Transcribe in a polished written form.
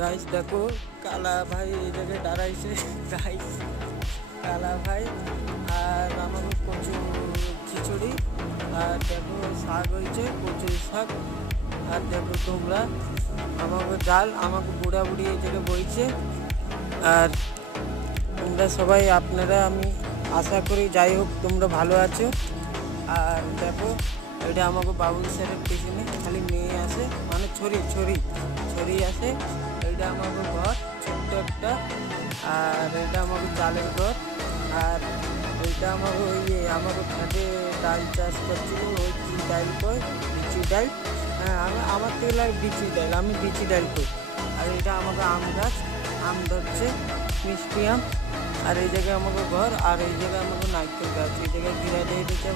Guys দেখো, কালা ভাই এই জায়গায় দাঁড়াইছে। গাইস, কালা ভাই আর আমাকে কচু খিচুড়ি, আর দেখো শাক হয়েছে, কচুর শাক। আর দেখো তোমরা, আমাকে ডাল, আমাকে বুড়া বুড়ি এই জায়গায় বইছে। আর তোমরা সবাই, আপনারা, আমি আশা করি যাই হোক তোমরা ভালো আছো। আর দেখো, এটা আমাকে বাবুল স্যারের পিছনে খালি মেয়ে আসে, মানে ছড়ি ছড়ি ছড়ি আসে। এইটা আমাকে ঘর ছোট্ট একটা। আর এটা আমাকে চালের ঘর। আর এইটা আমাকে আমাকে খাটে ডাল চাষ করছিল, ওই কি ডাল কয়, বিচি ডাল। হ্যাঁ, আমার থেকে লাগে বিচি ডাল, আমি বিচি ডাল কই। আর এটা আমাকে আম গাছ, আম ধরছে, মিষ্টি আম। আর এই জায়গায় আমাকে ঘর, আর এই জায়গায় আমাকে নারকেল গাছ, এই জায়গায় ঘিরা দিয়ে দিচ্ছে।